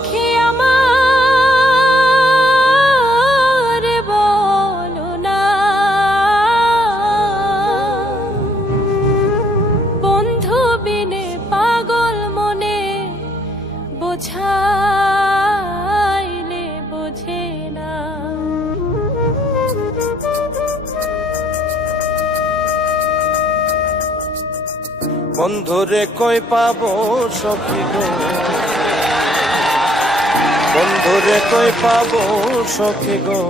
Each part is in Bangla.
সখী আমার বলো না, বন্ধু বিনে পাগল মনে বোঝাইলে বোঝে না। বন্ধুরে কই পাবো সখী গো, বন্ধুরে কই পাবো সখী গো,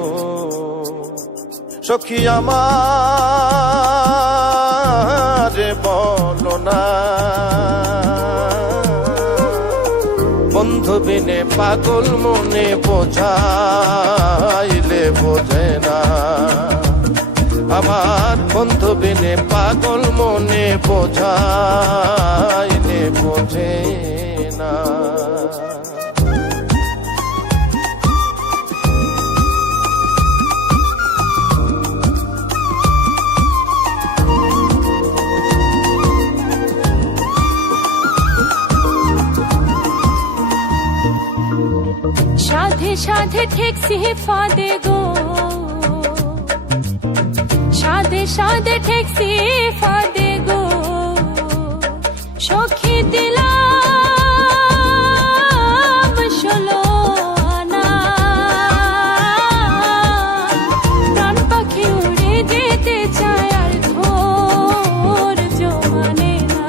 সখী আমার বলো না, বন্ধু বিনে পাগল মনে বোঝাইলে বোঝে না। আমার বন্ধু বিনে পাগল মনে বোঝাইলে বোঝে না। সাধে সাধে ঠেকছি ফাঁদে গো, সাধে সাধে ঠেকছি ফাঁদে গো, সখী দিলাম 16 আনা, প্রাণ পাখি উড়ে যেতে চায় আর ধৈর্য মানে না।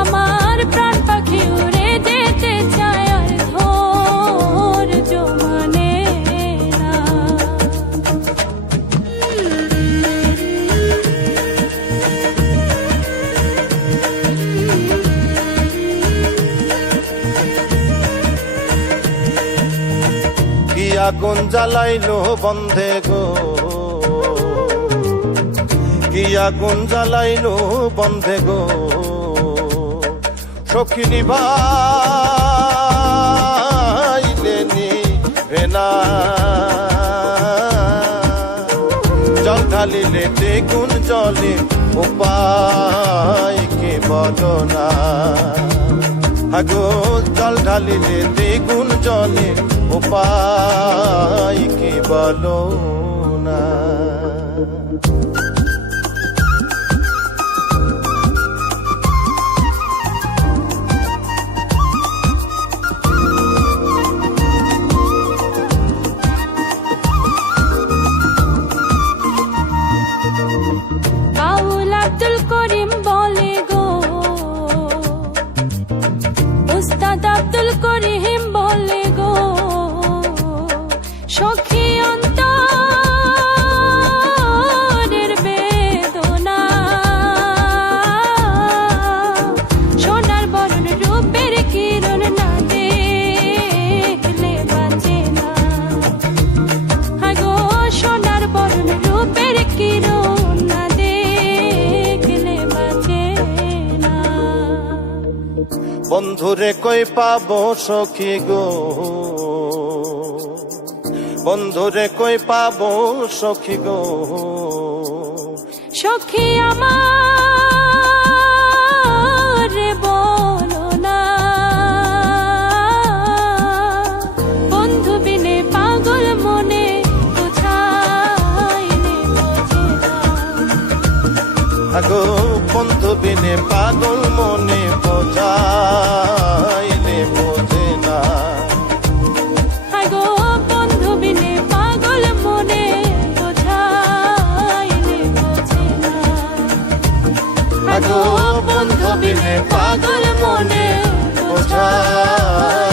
আমার প্রাণ পাখি উড়ে যেতে চায় আর ধৈর্য মানে না। কি আগুন জ্বালাইলো বন্ধে গো, কি আগুন জ্বালাইলো বন্ধে গো, সখী নিভাইলে নিভে না। জল ঢালিলে দ্বিগুণ জলে উপায় কি বলো না। আগো জল ঢালিলে দ্বিগুণ জলে উপায় কি বলো না। বাউল আব্দুল করিম বলে গো, উস্তাদ আব্দুল করিম বলে গো, সখী অন্তরের বেদনা, সোনার বরণ রূপের কিরণ না দেখলে বাঁচে না। আগো সোনার বরণ রূপের কিরণ না দেখলে বাঁচে না। বন্ধুরে কই পাবো সখী গো, বন্ধুরে কই পাবো সখী গো, সখী আমার বলো না, বন্ধু বিনে পাগল মনে বোঝাইলে বোঝে না। আগো বন্ধু বিনে পাগল মনে বোঝাইলে বোঝে না। আগো বন্ধু বিনে পাগল মনে বোঝাইলে বোঝে না। আগো বন্ধু বিনে পাগল মনে বোঝাইলে